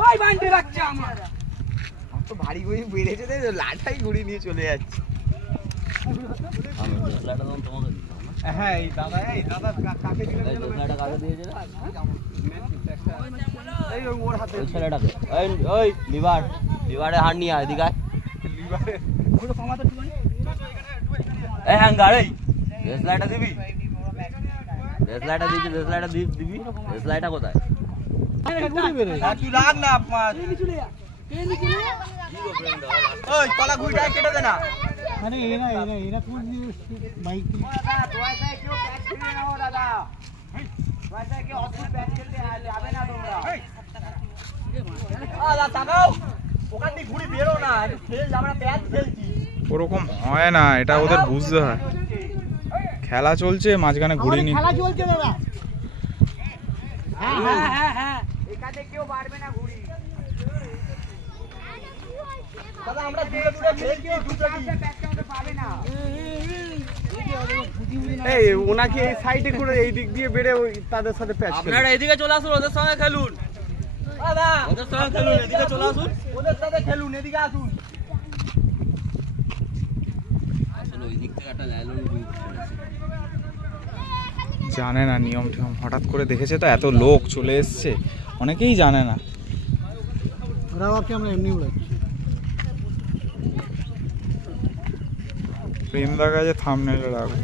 ওই বান্টি বাচ্চা আমার তো ভারী করে বেড়েছে তাই লাঠাই ঘুরি নিয়ে চলে যাচ্ছে। হ্যাঁ এই দাদা কাকে দিলেন এই ওর হাতে ছেলেটাকে ওই লিভারে হার নিয়ে আয় এদিকে লিভারে ওটা কমাতে দিবেন এই হ্যাঙ্গার এই দেশলাইটা দিবি দেশলাইটা দিবি দেশলাইটা কোথায় তুই রাখ না চলে যা ওই তলা গুইটা কেটে দে না আরে এরা কোন বাইক দাদা পয়সায় কেউ প্যাক ছেড়ে নাও দাদা পয়সায় কেউ অদ্ভুত প্যাক ছেড়ে যাবে না তোমরা দাদা তাকাও ওখান থেকে ঘুরি বেরো না খেল আমরা প্যাক খেলছি ওরকম হয় না, এটা ওদের বুঝতে হয়। খেলা চলছে মাঝখানে ঘুরি নি খেলা চলছে দাদা। হ্যাঁ এখানে কেউ পারবে না ঘুরি দাদা আমরা দূরে খেলছি দুটোটি প্যাকটা ওটা পাবে না। এই ওনাকে এই সাইডে করে এই দিক দিয়ে বেড়ে ওই তাদের সাথে প্যাচ আপনারা এদিকে চলে আসুন, ওদের সঙ্গে খেলুন। দাদা ওদের সঙ্গে খেলুন, এদিকে চলে আসুন। ওদের সাথে খেলুন, এদিকে আসুন। আসলে ওই দিক থেকে একটা লাইলন জানে না নিয়ম টিয়ম, হঠাৎ করে দেখেছে তো এত লোক চলে এসছে, অনেকেই জানে না। ওরা ভাবছে আমরা এমনি উড়াচ্ছি। প্রেম দা কাছে থাম্বনেইলে রাখো।